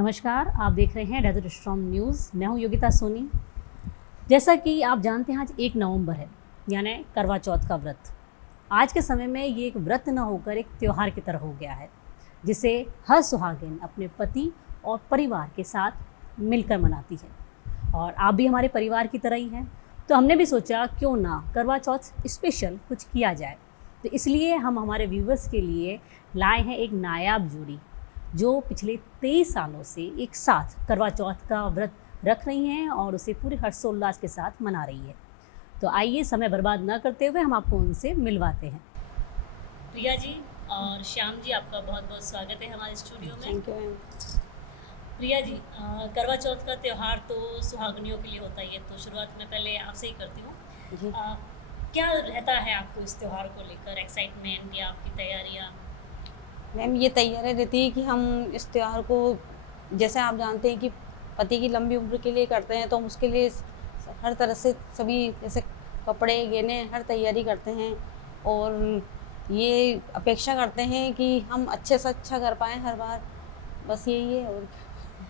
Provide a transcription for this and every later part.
नमस्कार, आप देख रहे हैं डेजर्ट स्टॉर्म न्यूज़। मैं हूं योगिता सोनी। जैसा कि आप जानते हैं आज 1 नवंबर है, यानी करवा चौथ का व्रत। आज के समय में ये एक व्रत न होकर एक त्यौहार की तरह हो गया है, जिसे हर सुहागिन अपने पति और परिवार के साथ मिलकर मनाती है। और आप भी हमारे परिवार की तरह ही हैं, तो हमने भी सोचा क्यों ना करवा चौथ स्पेशल कुछ किया जाए। तो इसलिए हम हमारे व्यूवर्स के लिए लाए हैं एक नायाब जोड़ी जो पिछले 23 सालों से एक साथ करवा चौथ का व्रत रख रही हैं और उसे पूरे हर्षोल्लास के साथ मना रही है। तो आइए समय बर्बाद न करते हुए हम आपको उनसे मिलवाते हैं। प्रिया जी और श्याम जी, आपका बहुत बहुत स्वागत है हमारे स्टूडियो में। Thank you ma'am. Priya ji, Karva Chauth का त्यौहार तो सुहागनियों के लिए होता ही है, तो शुरुआत में पहले आपसे ही करती हूँ। क्या रहता है आपको इस त्यौहार को लेकर, एक्साइटमेंट या आपकी तैयारियाँ? मैम ये तैयारी रहती है कि हम इस त्यौहार को, जैसे आप जानते हैं कि पति की लंबी उम्र के लिए करते हैं, तो हम उसके लिए हर तरह से सभी जैसे कपड़े गहने हर तैयारी करते हैं और ये अपेक्षा करते हैं कि हम अच्छे से अच्छा कर पाएँ हर बार, बस यही है। और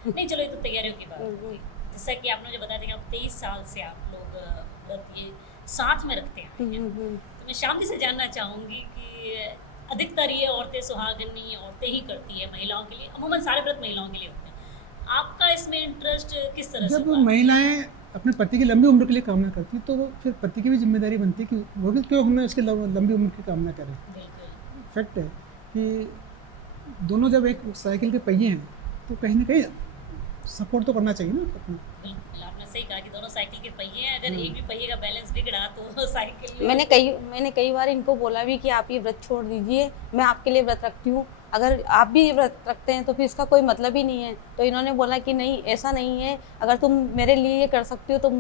नहीं चलो, ये तो तैयारियों की बात होगी। जैसा कि आपने मुझे बताया था कि आप 23 साल से आप लोग व्रत ये साथ में रखते हैं। तो मैं श्याम जी से जानना चाहूँगी कि अधिकतर ये औरतें, सुहागिनी औरतें ही करती है महिलाओं के लिए, अमूमन सारे व्रत महिलाओं के लिए होते हैं। आपका इसमें इंटरेस्ट किस तरह से जब हुआ? महिलाएं अपने पति की लंबी उम्र के लिए कामना करती हैं तो वो फिर पति की भी जिम्मेदारी बनती है कि वो भी क्यों हमें उसकी लंबी उम्र की कामना करें। बिल्कुल। फैक्ट है कि दोनों जब एक साइकिल के पहिए हैं तो कहीं ना कहीं सपोर्ट तो करना चाहिए ना अपना। बिल्कुल, आपने सही कहा कि दोनों साइकिल के पहिए हैं, अगर एक भी पहिए का बैलेंस बिगड़ा तो साइकिल मैंने कई बार इनको बोला भी कि आप ये व्रत छोड़ दीजिए, मैं आपके लिए व्रत रखती हूँ, अगर आप भी ये व्रत रखते हैं तो फिर इसका कोई मतलब ही नहीं है। तो इन्होंने बोला कि नहीं, ऐसा नहीं है, अगर तुम मेरे लिए ये कर सकती हो तो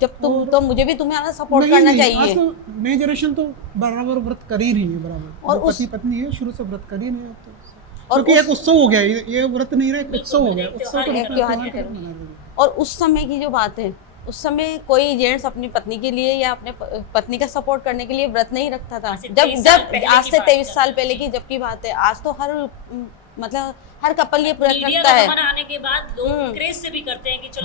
जब तुम तो मुझे भी तुम्हें सपोर्ट करना चाहिए। आज तो नई जनरेशन तो बराबर व्रत कर ही रही है, बराबर। और पति पत्नी है शुरू से व्रत कर ही नहीं है, और क्योंकि एक उत्सव हो गया, ये व्रत नहीं रहा, एक उत्सव हो गया। उत्सव एक त्योहार की तरह। और उस समय की जो बात है, उस समय कोई जेंट्स अपनी पत्नी के लिए या अपने पत्नी का सपोर्ट करने के लिए व्रत नहीं रखता था। जब आज से 23 साल पहले की जब की बात है, आज तो मतलब हर कपल ये व्रत रखता है। आने के बाद लोग क्रेज से भी करते हैं कि चलो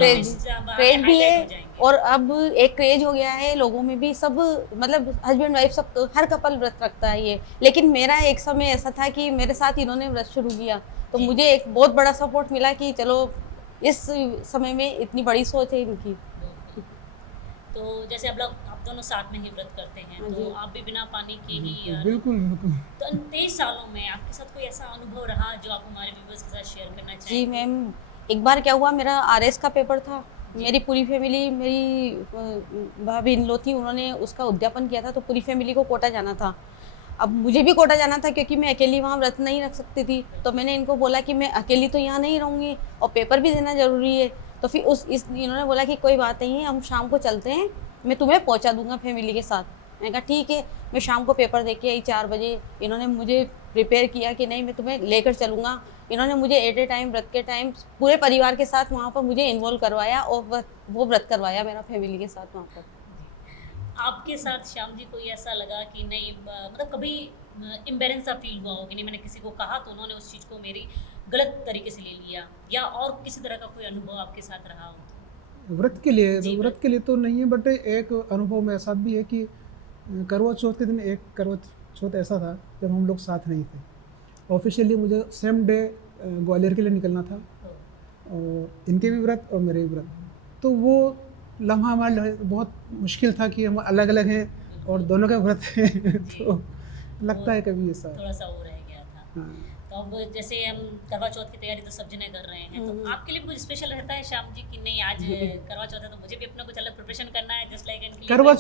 क्रेज भी है, और अब एक क्रेज हो गया है लोगों में भी, सब मतलब हस्बैंड वाइफ सब हर कपल व्रत रखता है ये। लेकिन मेरा एक समय ऐसा था कि मेरे साथ इन्होंने व्रत शुरू किया तो मुझे एक बहुत बड़ा सपोर्ट मिला कि चलो इस समय में इतनी बड़ी सोच है इनकी। तो जैसे आप दोनों साथ में ही व्रत करते हैं, तो आप भी बिना पानी के ही बिल्कुल। तो 23 सालों में आपके साथ कोई ऐसा अनुभव रहा जो आप हमारे व्यूअर्स के साथ शेयर करना चाहें? जी मैम, एक बार क्या हुआ, मेरा आरएस का पेपर था, मेरी पूरी फैमिली, मेरी भाभी इन लो थी, उन्होंने उसका उद्यापन किया था, तो पूरी फैमिली को कोटा जाना था। अब मुझे भी कोटा जाना था क्योंकि मैं अकेली वहाँ व्रत नहीं रख सकती थी। तो मैंने इनको बोला कि मैं अकेली तो यहाँ नहीं रहूँगी और पेपर भी देना ज़रूरी है। तो फिर इन्होंने बोला कि कोई बात नहीं है, हम शाम को चलते हैं, मैं तुम्हें पहुँचा दूँगा फैमिली के साथ। मैंने कहा ठीक है। मैं शाम को पेपर दे के आई 4 बजे। इन्होंने मुझे प्रिपेयर किया कि नहीं, मैं तुम्हें लेकर चलूँगा। इन्होंने मुझे एट ए टाइम, व्रत के टाइम पूरे परिवार के साथ वहाँ पर मुझे इन्वॉल्व करवाया और वो व्रत करवाया मेरा फैमिली के साथ वहाँ पर। आपके साथ श्याम जी कोई ऐसा लगा कि नहीं, मतलब कभी एम्बैरेंस सा फील हुआ हो कि नहीं, मैंने किसी को कहा तो उन्होंने उस चीज़ को मेरी गलत तरीके से ले लिया, या और किसी तरह का कोई अनुभव आपके साथ रहा हो? व्रत के लिए तो नहीं है, बट एक अनुभव मेरे साथ भी है कि करवा चौथ के दिन एक करवा चौथ ऐसा था जब हम लोग साथ नहीं थे। ऑफिशियली मुझे सेम डे ग्वालियर के लिए निकलना था और इनके भी व्रत और मेरे भी व्रत, तो वो लम्हा हमारे लिए बहुत मुश्किल था कि हम अलग अलग हैं और दोनों का व्रत है तो लगता है कभी ऐसा थोड़ा सा वो रह गया था। हाँ। तो अब जैसे हम करवा चौथ की तैयारी तो सब जने कर रहे हैं, तो आपके लिए कुछ स्पेशल रहता है श्याम जी कि नहीं, आज करवा चौथ है तो मुझे भी अपना कुछ अलग प्रिपरेशन करना है, जस्ट लाइक इनके लिए करवा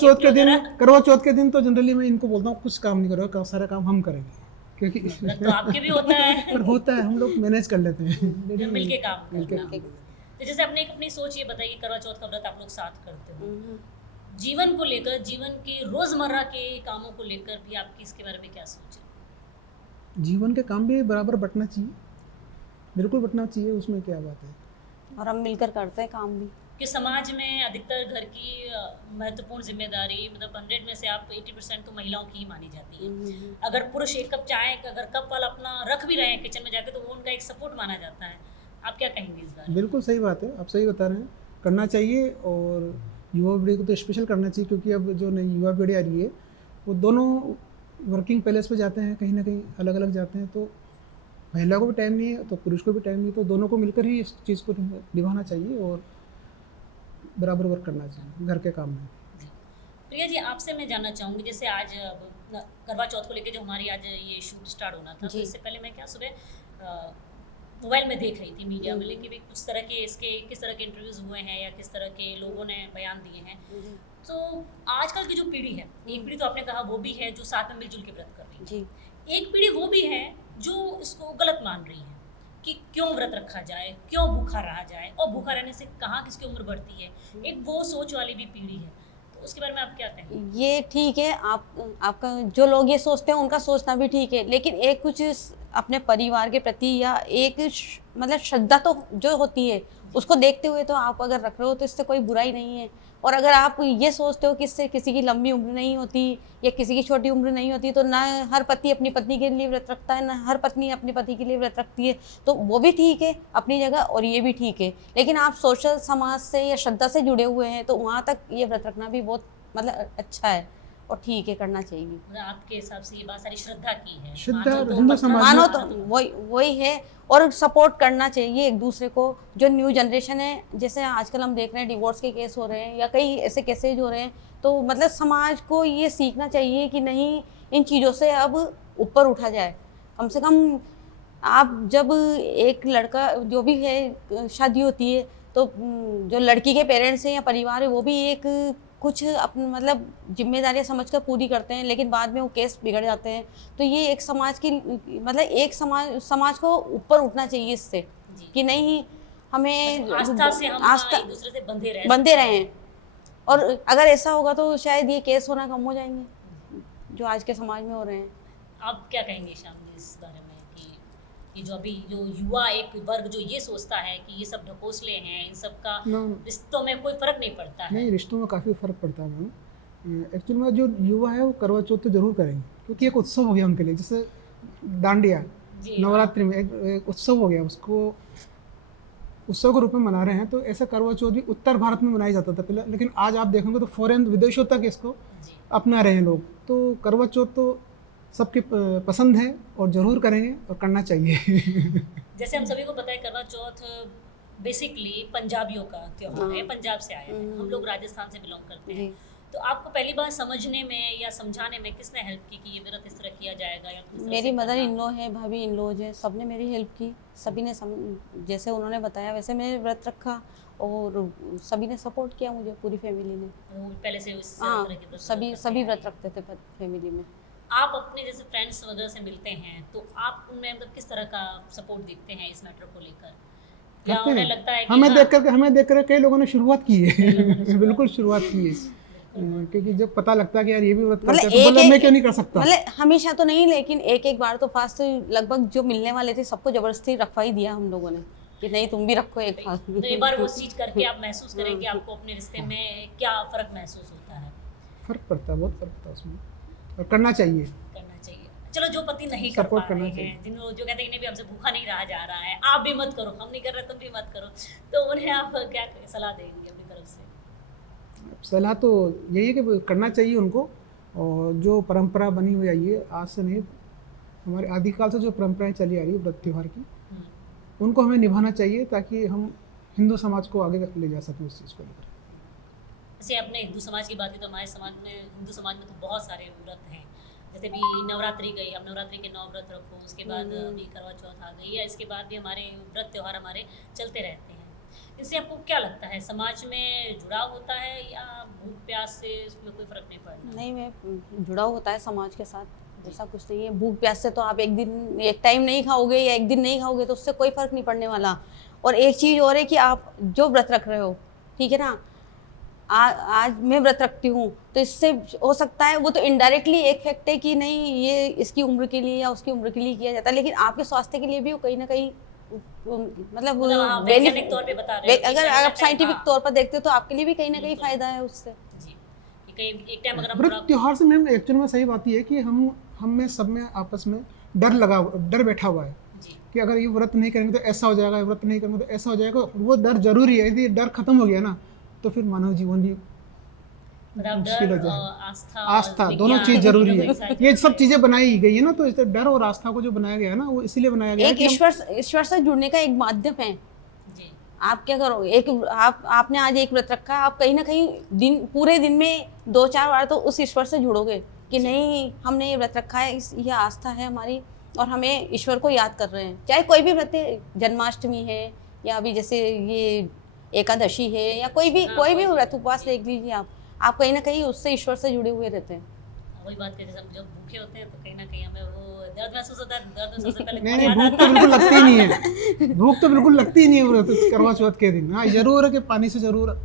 चौथ के दिन तो जनरली मैं इनको बोलता हूँ कुछ काम नहीं करो, सारा काम हम करेंगे, क्योंकि तो आपके भी होता है पर होता है, हम लोग मैनेज कर लेते हैं मिलके काम करना। तो जैसे आपने एक अपनी सोच ये बताई कि करवा चौथ का व्रत आप लोग साथ करते हो, जीवन को लेकर, जीवन के रोजमर्रा के कामों को लेकर भी आपकी इसके बारे में क्या सोच है? जीवन के काम भी बराबर बंटना चाहिए, बिल्कुल बंटना चाहिए, उसमें क्या बात है। और हम मिलकर करते हैं काम भी, कि समाज में अधिकतर घर की महत्वपूर्ण जिम्मेदारी, मतलब 100 में से आप 80% तो महिलाओं की ही मानी जाती है। अगर पुरुष एक कप चाय, अगर कप वाला अपना रख भी रहे हैं किचन में जाके, तो वो उनका एक सपोर्ट माना जाता है। आप क्या कहेंगे इस बारे में? बिल्कुल सही बात है, आप सही बता रहे हैं, करना चाहिए। और युवा पीढ़ी को तो स्पेशल करना चाहिए, क्योंकि अब जो नई युवा पीढ़ी आ रही है वो दोनों वर्किंग पैलेस पे जाते हैं, कहीं ना कहीं अलग अलग जाते हैं, तो महिला को भी टाइम नहीं है तो पुरुष को भी टाइम नहीं है, तो दोनों को मिलकर ही इस चीज़ को निभाना चाहिए और बराबर वर्क करना चाहिए घर के काम में। प्रिया जी, आपसे मैं जानना चाहूँगी, जैसे आज करवा चौथ को लेके जो हमारी आज ये शूट स्टार्ट होना था, तो जी। इससे पहले मैं क्या सुबह मोबाइल में देख रही थी मीडिया में, लेकिन भी कुछ तरह के इसके किस तरह के इंटरव्यूज़ हुए हैं या किस तरह के लोगों ने बयान दिए हैं। तो आजकल की जो पीढ़ी है, एक पीढ़ी तो आपने कहा वो भी है जो साथ में मिलजुल के व्रत कर रही है, जी एक पीढ़ी वो भी है जो इसको गलत मान रही है कि क्यों व्रत रखा जाए, क्यों भूखा रहा जाए, और भूखा रहने से कहाँ किसकी उम्र बढ़ती है। एक वो सोच वाली भी पीढ़ी है, तो उसके बारे में आप क्या कहेंगे? ये ठीक है, आपका जो लोग ये सोचते हैं उनका सोचना भी ठीक है, लेकिन एक कुछ अपने परिवार के प्रति या एक मतलब श्रद्धा तो जो होती है उसको देखते हुए तो आप अगर रख रहे हो तो इससे कोई बुराई नहीं है। और अगर आप ये सोचते हो कि इससे किसी की लंबी उम्र नहीं होती या किसी की छोटी उम्र नहीं होती, तो ना हर पति अपनी पत्नी के लिए व्रत रखता है, ना हर पत्नी अपने पति के लिए व्रत रखती है, तो वो भी ठीक है अपनी जगह और ये भी ठीक है। लेकिन आप सोशल समाज से या श्रद्धा से जुड़े हुए हैं तो वहाँ तक ये व्रत रखना भी बहुत मतलब अच्छा है और ठीक है, करना चाहिए। मतलब आपके हिसाब से ये बात सारी श्रद्धा की है, श्रद्धा मानो तो हिंदू मत समाज मानो में- तो वही है, और सपोर्ट करना चाहिए एक दूसरे को। जो न्यू जनरेशन है, जैसे आजकल हम देख रहे हैं डिवोर्स के केस हो रहे हैं या कई ऐसे केसेज हो रहे हैं, तो मतलब समाज को ये सीखना चाहिए कि नहीं, इन चीज़ों से अब ऊपर उठा जाए। कम से कम आप जब एक लड़का जो भी है शादी होती है तो जो लड़की के पेरेंट्स हैं या परिवार है वो भी एक कुछ अपने मतलब जिम्मेदारियां समझकर पूरी करते हैं, लेकिन बाद में वो केस बिगड़ जाते हैं। तो ये एक समाज की मतलब एक समाज को ऊपर उठना चाहिए इससे जी। कि नहीं, हमें आस्था से हम आस्था एक दूसरे से बंधे बंधे रहें। और अगर ऐसा होगा तो शायद ये केस होना कम हो जाएंगे जो आज के समाज में हो रहे हैं। आप क्या कहेंगे शाम जी इस बारे में कि ये जो अभी जो युवा एक वर्ग जो ये सोचता है कि ये सब ढकोसले हैं, इन सब का मैम, रिश्तों में कोई फर्क नहीं पड़ता है? नहीं, रिश्तों में काफ़ी फ़र्क पड़ता है मैम। एक्चुअली में जो युवा है वो करवा चौथ तो जरूर करेंगे, क्योंकि एक उत्सव हो गया उनके लिए। जैसे दांडिया जी, नवरात्रि में एक उत्सव हो गया, उसको उत्सव के रूप में मना रहे हैं। तो ऐसा करवा चौथ भी उत्तर भारत में मनाया जाता था पहले, लेकिन आज आप देखेंगे तो फॉरेन विदेशों तक इसको जी। अपना रहे हैं लोग। तो करवा चौथ तो सबके पसंद है और ज़रूर करेंगे और करना चाहिए। जैसे हम सभी को पता है करवा चौथ बेसिकली पंजाबियों का त्योहार है, हाँ। पंजाब से आया है, हम हम्म। लोग राजस्थान से बिलोंग करते हैं। जी। तो आपको पहली बार समझने में या समझाने में किसने हेल्प की कि ये व्रत इस तरह किया जाएगा या किस तरह मेरी से मदर करना? इन लॉ है, भाभी इन लॉज है, सबने मेरी हेल्प की। सभी ने जैसे उन्होंने बताया वैसे मैंने व्रत रखा और सभी ने सपोर्ट किया मुझे, पूरी फैमिली ने। वो पहले से इस हाँ, तरह के व्रत सभी करते सभी आए व्रत हैं। रखते थे फैमिली में। आप अपने जैसे फ्रेंड्स वगैरह से मिलते हैं तो आप उनमें मतलब किस तरह का सपोर्ट देखते हैं इस मैटर को लेकर, या करते उन्हें हैं। लगता है कि हमें हाँ, देख कर कई लोगों ने शुरुआत की कई लोगों ने है। शुरुआत बिल्कुल शुरुआत की है। क्योंकि जब पता लगता है कि यार ये भी व्रत करते हैं, तो एक बोला मैं क्यों नहीं कर सकता। मतलब हमेशा तो नहीं, लेकिन एक एक बार तो फास्ट लगभग जो मिलने वाले थे सबको जबरदस्ती रखवा ही दिया हम लोगों ने कि नहीं तुम भी रखो एक फास्ट। तो एक बार वो चीज करके आप महसूस करें कि आपको अपने रिश्ते में क्या फर्क महसूस होता है। फर्क पड़ता है, बहुत फर्क पड़ता है उसमें, और करना चाहिए। करना चाहिए। चलो जो पति नहीं कर Support पा करना रहे चाहिए। हैं, जिन लोग जो कहते हैं कि नहीं भी हमसे भूखा नहीं रहा जा रहा है, आप भी मत करो, हम नहीं कर रहे तुम भी मत करो, तो उन्हें आप क्या सलाह देंगे अपनी तरफ से? सलाह तो यही है कि करना चाहिए उनको। और जो परंपरा बनी हुई आई है, आज से नहीं, हमारे आदिकाल से जो परंपराएं चली आ रही है व्रत त्योहार की, उनको हमें निभाना चाहिए ताकि हम हिंदू समाज को आगे ले जा सकें उस चीज़ को लेकर। जैसे अपने हिंदू समाज की बात की तो हमारे समाज में, हिंदू समाज में तो बहुत सारे व्रत हैं। जैसे भी नवरात्रि गई, अब नवरात्रि के 9 व्रत रखो, उसके बाद अभी करवा चौथ आ गई, या इसके बाद भी हमारे व्रत त्योहार हमारे चलते रहते हैं। इससे आपको क्या लगता है, समाज में जुड़ाव होता है या भूख प्यास से इसमें कोई फर्क नहीं पड़ता? नहीं, मैं जुड़ाव होता है समाज के साथ, ऐसा कुछ नहीं है। भूख प्यास से तो आप एक टाइम नहीं खाओगे या एक दिन नहीं खाओगे तो उससे कोई फर्क नहीं पड़ने वाला। और एक चीज़ और है कि आप जो व्रत रख रहे हो, ठीक है ना, आज मैं व्रत रखती हूँ तो इससे हो सकता है वो तो इनडायरेक्टली एक फैक्ट है कि नहीं ये इसकी उम्र के लिए या उसकी उम्र के लिए किया जाता है, लेकिन आपके स्वास्थ्य के लिए भी वो कहीं ना कहीं मतलब हाँ, वैज्ञानिक तौर पे बता रहे हो कि अगर कहीं ना आप कहीं, साइंटिफिक हाँ, तौर पर देखते हो तो आपके लिए भी कहीं ना कहीं बिल्कुल। फायदा है उससे। जी, कि कहीं एक टाइम अगर हम व्रत थोड़ा त्योहार से मैम एक्चुअल में सही बात ये है कि हम में सब में आपस में डर बैठा हुआ है। जी कि अगर ये व्रत नहीं करेंगे तो ऐसा हो जाएगा, व्रत नहीं करेंगे तो ऐसा हो जाएगा, वो डर जरूरी है। यदि डर खत्म हो गया ना तो फिर मानव जीवन भी मतलब मुश्किल हो डर, जाए। आस्था आस्था और दोनों विज्ञान, चीज जरूरी दोनों है। एक साथ ये सब जरूरी है। चीजें बनाई गई है ना, तो इस डर और आस्था को जो बनाया गया है ना, वो इसीलिए बनाया गया है एक कि हम- ईश्वर से जुड़ने का एक माध्यम है। जी आप क्या करोगे, एक आपने आज एक व्रत रखा, आप कहीं ना कहीं दिन पूरे दिन में 2-4 बार तो उस ईश्वर से जुड़ोगे कि नहीं हमने ये व्रत रखा है, ये आस्था है हमारी और हमें ईश्वर को याद कर रहे हैं। चाहे कोई भी व्रत है, जन्माष्टमी है या अभी जैसे ये एकादशी है या कोई भी हाँ, कोई भी कोई भी। व्रत उपवास देख लीजिए आप कहीं ना कहीं उससे ईश्वर से जुड़े हुए रहते हैं। वही बात करें, जब जब भूखे होते हैं तो कहीं ना कहीं हमें वो दर्द महसूस होता है। दर्द में सबसे पहले नहीं कौन नहीं, याद भूख आता तो बिल्कुल लगती ही नहीं है। भूख तो बिल्कुल लगती ही नहीं है व्रत करवा चौथ के दिन। हाँ जरूर है कि पानी से जरूर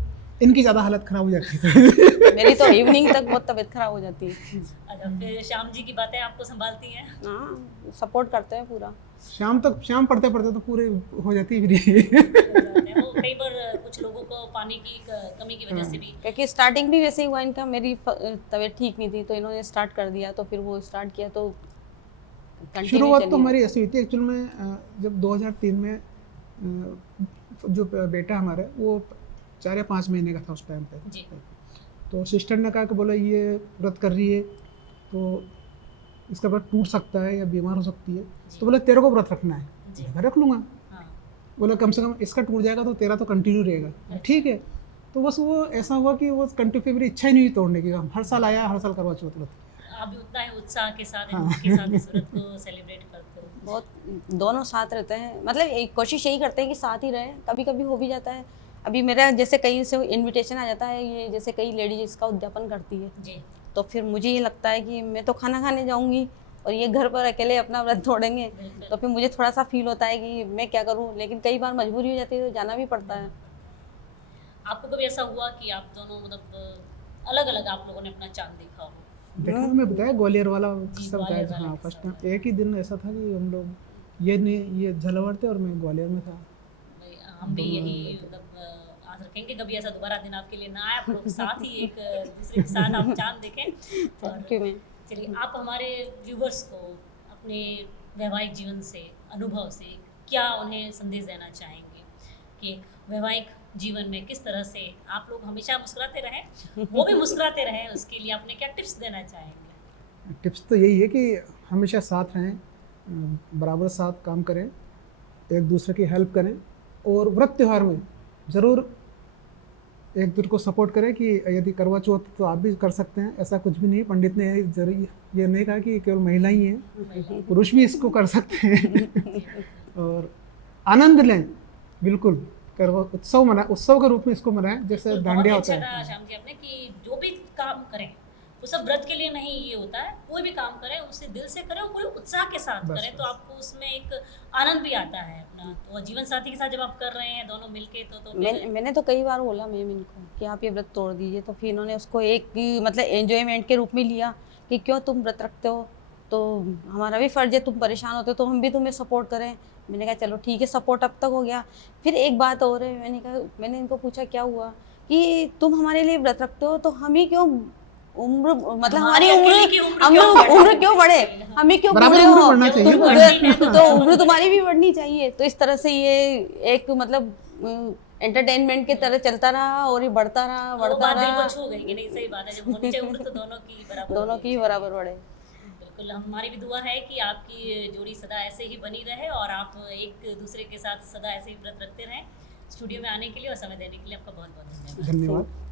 इनकी ज़्यादा हालत खराब हो जाती है। मेरी तो इवनिंग तक बहुत तबीयत खराब हो जाती है। अच्छा, फिर श्याम जी की बातें आपको संभालती हैं? हाँ सपोर्ट करते हैं पूरा। शाम पढ़ते पढ़ते तो पूरे हो जाती है फिर। वो कई बार कुछ लोगों को पानी की कमी की वजह से भी क्योंकि स्टार्टिंग भी वैसे ही हुआ इनका, मेरी तबीयत ठीक नहीं थी तो इन्होंने स्टार्ट कर दिया, तो फिर वो स्टार्ट किया तो continue शुरुआत तो चली। हमारी ऐसी हुई थी एक्चुअल में। जब 2003 में जो बेटा हमारा वो 4 या 5 महीने का था उस टाइम पे, जी तो सिस्टर ने कहा कि बोला ये व्रत कर रही है तो इसका व्रत टूट सकता है या बीमार हो सकती है, तो बोला तेरे को व्रत रखना है, जी मैं रख लूँगा। हाँ बोला कम से कम इसका टूट जाएगा तो तेरा तो कंटिन्यू रहेगा। ठीक है, तो बस वो ऐसा हुआ कि वो कंटिन्यू मेरी इच्छा ही नहीं हुई तोड़ने की। हम हर साल आया, हर साल करवा चौथ व्रत। आप भी उतना ही उत्साह के साथ हाँ। इनके साथ इस व्रत को सेलिब्रेट करते हो? बहुत दोनों साथ रहते हैं, मतलब एक कोशिश यही करते हैं कि साथ ही रहें। कभी कभी हो भी जाता है, अभी मेरा जैसे कहीं से इनविटेशन आ जाता है, ये जैसे कई लेडीज इसका उद्यापन करती है, जी तो फिर मुझे ये लगता है कि मैं तो खाना खाने जाऊंगी और ये घर पर अकेले अपना व्रत तोड़ेंगे, बिल्कुल। तो फिर मुझे थोड़ा सा फील होता है कि मैं क्या करूं, लेकिन कई बार मजबूरी हो जाती है तो जाना भी पड़ता है। आपको कभी ऐसा हुआ कि आप दोनों मतलब अलग अलग आप लोगों ने अपना चांद देखा हो? देखा तो मैं बताया ग्वालियर वाला जी, सब ग्वालियर था। वाला हाँ किस्सा फर्स्ट टाइम एक ही दिन ऐसा था कि हम लोग ये झलवर थे और मैं ग्वालियर में था। भाई, हम भी यही मतलब आस रखेंगे कभी ऐसा दोबारा दिन आपके लिए ना आए, आप लोग साथ ही एक दूसरे के साथ आप चांद देखें। और थैंक यू मैम। चलिए, आप हमारे व्यूवर्स को अपने वैवाहिक जीवन से, अनुभव से क्या उन्हें संदेश देना चाहेंगे कि एक वैवाहिक जीवन में किस तरह से आप लोग हमेशा मुस्कुराते रहें, वो भी मुस्कुराते रहें, उसके लिए आपने क्या टिप्स देना चाहेंगे? टिप्स तो यही है कि हमेशा साथ रहें, बराबर साथ काम करें, एक दूसरे की हेल्प करें और व्रत त्यौहार में ज़रूर एक दूसरे को सपोर्ट करें कि यदि करवा चौथ तो आप भी कर सकते हैं, ऐसा कुछ भी नहीं। पंडित ने जरूरी ये नहीं कहा कि केवल महिला ही हैं, पुरुष भी इसको कर सकते हैं। और आनंद लें, बिल्कुल करवा उत्सव के रूप में इसको मनाएं, जैसे तो दांडिया बहुत होता अच्छा है। कहा श्याम जी आपने कि जो भी काम करें वो सब व्रत के लिए नहीं ये होता है, कोई भी काम करें उसे दिल से करें और पूरे उत्साह के साथ बस, करें, तो आपको उसमें एक आनंद भी आता है अपना। तो जीवन साथी के साथ जब आप कर रहे हैं दोनों मिलके तो फिर मैंने तो कई बार बोला मैम इनको कि आप ये व्रत तोड़ दीजिए, तो फिर इन्होंने उसको एक मतलब एंजॉयमेंट के रूप में लिया कि क्यों तुम व्रत रखते हो, तो हमारा भी फर्ज है, तुम परेशान होते हो तो हम भी तुम्हें सपोर्ट करें। मैंने कहा चलो ठीक है, सपोर्ट अब तक हो गया। फिर एक बात और है, मैंने इनको पूछा क्या हुआ कि तुम हमारे लिए व्रत रखते हो तो हम ही क्यों उम्र मतलब हमारी अकेले की उम्र उम्र क्यों बढ़े, हमें क्यों बराबर बोल रहे उम्र हो? बढ़ना चाहिए। तो उम्र तुम्हारी भी बढ़नी चाहिए। तो इस तरह से ये एक मतलब एंटरटेनमेंट की तरह चलता रहा और ये बढ़ता रहा वो बढ़ता बात दिल रहा, को छू गई कि नहीं, सही बात है, जब होनी चाहिए उम्र तो दोनों की बराबर दोनों होनी की बराबर बढ़े। बिल्कुल, हमारी भी दुआ है कि आपकी जोड़ी सदा ऐसे ही बनी रहे और आप एक दूसरे के साथ सदा ऐसे ही व्रत रखते रहें। स्टूडियो में आने के लिए और समय देने के लिए आपका बहुत बहुत धन्यवाद। धन्यवाद।